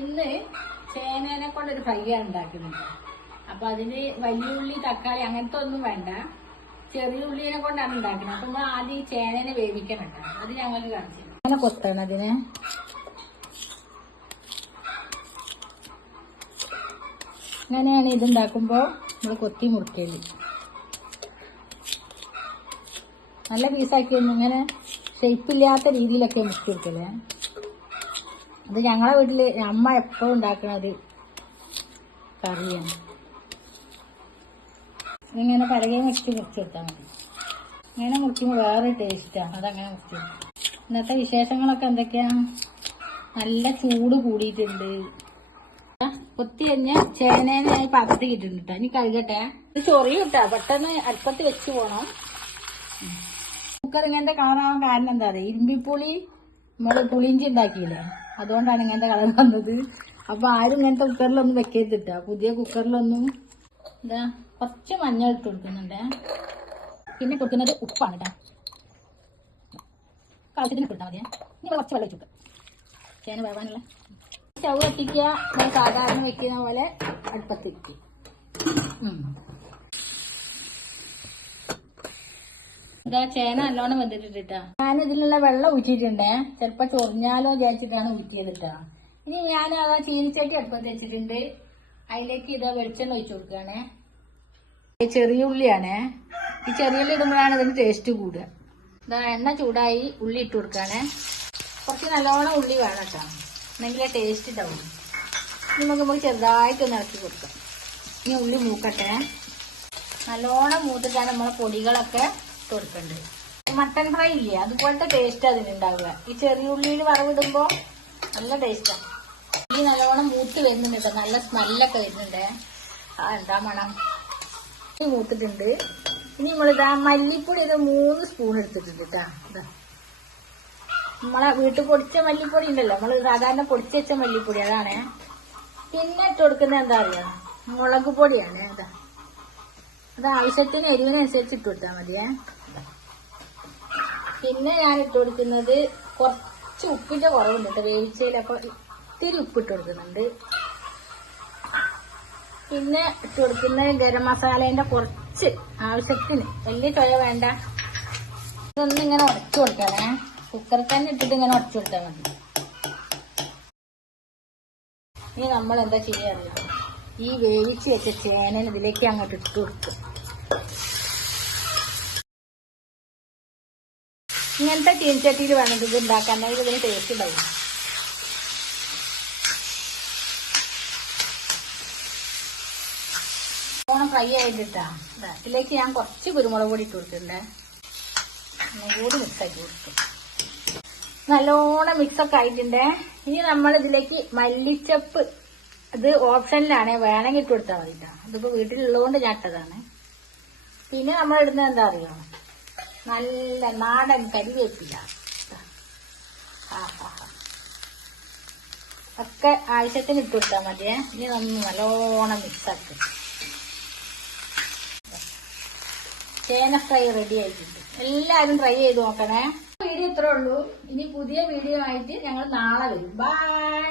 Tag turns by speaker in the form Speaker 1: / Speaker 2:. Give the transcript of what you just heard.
Speaker 1: ഇന്ന് ചേനേനെ കൊണ്ടൊരു ഫ്രൈ ആണ് ഉണ്ടാക്കുന്നത്. അപ്പൊ അതിന് വലിയ ഉള്ളി തക്കാളി അങ്ങനത്തെ ഒന്നും വേണ്ട. ചെറിയ ഉള്ളിനെ കൊണ്ടാണ് ഉണ്ടാക്കുന്നത്. അപ്പൊ നമ്മൾ ആദ്യം ഈ ചേനേനെ വേവിക്കണം അത് ഞങ്ങൾ കാണിച്ചു അങ്ങനെ കൊത്തണം അതിനെ. അങ്ങനെയാണ് ഇതുണ്ടാക്കുമ്പോൾ നമ്മൾ കൊത്തി മുറിക്കൽ. നല്ല പീസാക്കി ഒന്നും ഇങ്ങനെ ഷെയ്പ്പില്ലാത്ത രീതിയിലൊക്കെ മുറിച്ച് അത് ഞങ്ങളെ വീട്ടിൽ അമ്മ എപ്പോഴും ഉണ്ടാക്കുന്ന ഒരു കറിയാണ്. ഇങ്ങനെ പലകെ മുറിച്ച് കൊടുത്താൽ മതി. ഇങ്ങനെ മുറിക്കുമ്പോൾ വേറെ ടേസ്റ്റാണ് അതങ്ങനെ മുറിച്ച് ഇന്നത്തെ വിശേഷങ്ങളൊക്കെ എന്തൊക്കെയാണ് നല്ല ചൂട് കൂടിയിട്ടുണ്ട്. കൊത്തി കഴിഞ്ഞ ചേനേനെ ഞാൻ പാത്രത്തിൽ ഇട്ടിട്ടുണ്ട് ട്ടോ. ഇനി കഴുകട്ടെ. ഇത് ചൊറിയും കിട്ടാ പെട്ടെന്ന് അടുപ്പത്ത് വെച്ച് പോണം. കുക്കർ ഇങ്ങനത്തെ കളറാവാൻ കാരണം എന്താ പറയുക ഇരുമ്പിപ്പുളി നമ്മൾ പുളിഞ്ചി ഉണ്ടാക്കിയില്ലേ? അതുകൊണ്ടാണ് ഇങ്ങനത്തെ കളർ വന്നത്. അപ്പൊ ആരും ഇങ്ങനത്തെ കുക്കറിലൊന്നും വെക്കരുതിട്ട പുതിയ കുക്കറിലൊന്നും എന്താ കുറച്ച് മഞ്ഞൾ ഇട്ട് കൊടുക്കുന്നുണ്ട്. പിന്നെ കൊടുക്കുന്നത് ഉപ്പാണ് കേട്ടോ ആവശ്യത്തിന് കൊടുത്താൽ മതിയാ. ഇനി കുറച്ച് വെള്ളം വെച്ചു ചേന വേവാനുള്ള. സ്റ്റവ് കത്തിക്കുക. സാധാരണ വെക്കുന്ന പോലെ അടുപ്പത്ത് ഇതാ ചേന നല്ലോണം വെന്തിട്ടിട്ടാ ഞാൻ ഇതിലുള്ള വെള്ളം ഊറ്റിയിട്ടുണ്ടേ. ചിലപ്പോ ചൊറിഞ്ഞാലോ വിചാരിച്ചിട്ടാണ് ഊറ്റിയത് ഇനി ഞാൻ ആ ചീനിച്ചട്ടി അടുപ്പത്ത് വെച്ചിട്ടുണ്ട്. അതിലേക്ക് ഇതാ വെളിച്ചെണ്ണ ഒഴിച്ചു കൊടുക്കുകയാണേ ചെറിയ ഉള്ളിയാണേ. ഈ ചെറിയ ഉള്ളി ഇടുമ്പോഴാണ് ഇതിന് ടേസ്റ്റ് കൂടുക. ഇതാ എണ്ണ ചൂടായി ഉള്ളി ഇട്ട് കൊടുക്കുകയാണേ കുറച്ച് നല്ലോണം ഉള്ളി വേണം കേട്ടോ. എന്നെങ്കിലേ ടേസ്റ്റ് ഉണ്ടാവും നമുക്ക് നമുക്ക് ചെറുതായിട്ടൊന്ന് ഇറക്കി കൊടുക്കാം. ഇനി ഉള്ളി മൂക്കട്ടെ. നല്ലോണം മൂത്തിട്ടാണ് നമ്മളെ പൊടികളൊക്കെ ഇട്ട് കൊടുക്കേണ്ടത് മട്ടൻ ഫ്രൈ ഇല്ലേ? അതുപോലത്തെ ടേസ്റ്റ് അതിനുണ്ടാവുക ഈ ചെറിയ ഉള്ളിയിൽ വറവിടുമ്പോൾ നല്ല ടേസ്റ്റാണ് ഈ നല്ലോണം മൂത്ത് വരുന്നുണ്ട് നല്ല സ്മെല്ലൊക്കെ വരുന്നുണ്ട്. ആ എന്താ മണം? ഈ മൂത്തിട്ടുണ്ട്. ഇനി നമ്മളിതാ മല്ലിപ്പൊടി ഇത് മൂന്ന് സ്പൂൺ എടുത്തിട്ടുണ്ട് കേട്ടാ. നമ്മളെ വീട്ടിൽ പൊടിച്ച മല്ലിപ്പൊടി ഉണ്ടല്ലോ. നമ്മൾ സാധാരണ പൊടിച്ച് വെച്ച മല്ലിപ്പൊടി അതാണ്. പിന്നെ ഇട്ട് കൊടുക്കുന്നത് എന്താ അറിയാ? മുളക് പൊടിയാണ്. ഇതാ. അത് ആവശ്യത്തിന് എരിവിനനുസരിച്ച് ഇട്ട് കൊടുത്താൽ മതിയേ. പിന്നെ ഞാൻ ഇട്ട് കൊടുക്കുന്നത് കുറച്ച് ഉപ്പിന്റെ കുറവുണ്ട് കേട്ടോ. വേവിച്ചതിൽ അപ്പൊ ഇത്തിരി ഉപ്പിട്ട് കൊടുക്കുന്നുണ്ട്. പിന്നെ ഇട്ട് കൊടുക്കുന്ന ഗരം മസാലേന്റെ കുറച്ച് ആവശ്യത്തിന്. വലിയ ചൊയ വേണ്ട. ഇതൊന്നും ഇങ്ങനെ ഉടച്ചു കൊടുക്കണേ കുക്കറിൽ തന്നെ ഇട്ടിട്ട് ഇങ്ങനെ ഉടച്ചു കൊടുത്താൽ മതി. ഇനി നമ്മൾ എന്താ ചെയ്യാറില്ല ഈ വേവിച്ച് വെച്ച ചേനൻ ഇതിലേക്ക് അങ്ങോട്ട് ഇട്ട് കൊടുക്കും ഇങ്ങനത്തെ ടീൻചട്ടിയിൽ വേണം ഇത് ഉണ്ടാക്കാൻ. ഇതിന് ടേസ്റ്റ് ഉണ്ടാവും ഓണം ഫ്രൈ ആയിട്ടാ ഇതിലേക്ക് ഞാൻ കുറച്ച് കുരുമുളക് പൊടി ഇട്ട് കൊടുത്തിട്ടുണ്ട്. കൂടി മിക്സ് ആക്കി കൊടുക്കും നല്ലോണം മിക്സ് ഒക്കെ ആയിട്ടുണ്ട്. ഇനി നമ്മൾ ഇതിലേക്ക് മല്ലിച്ചപ്പ് ഇത് ഓപ്ഷനിലാണ്. വേണമെങ്കിൽ ഇട്ട് കൊടുത്താൽ മതി കേട്ടോ ഇതിപ്പോ വീട്ടിലുള്ളതുകൊണ്ട് ഞാൻ ഇട്ടതാണ്. പിന്നെ നമ്മൾ ഇടുന്നത് എന്താ അറിയോ? നല്ല നാടൻ കരിവേപ്പില. ഒക്കെ ആവശ്യത്തിന് ഇട്ട് കൊടുത്താൽ മതിയേ. ഇനി നമ്മൾ നല്ലോണം മിക്സ് ആക്കി. ചേന ഫ്രൈ റെഡി ആയിട്ടുണ്ട്. എല്ലാരും ട്രൈ ചെയ്ത് നോക്കണേ. വീഡിയോ ഇത്രേ ഉള്ളൂ. ഇനി പുതിയ വീഡിയോ ആയിട്ട് ഞങ്ങൾ നാളെ വരും. ബൈ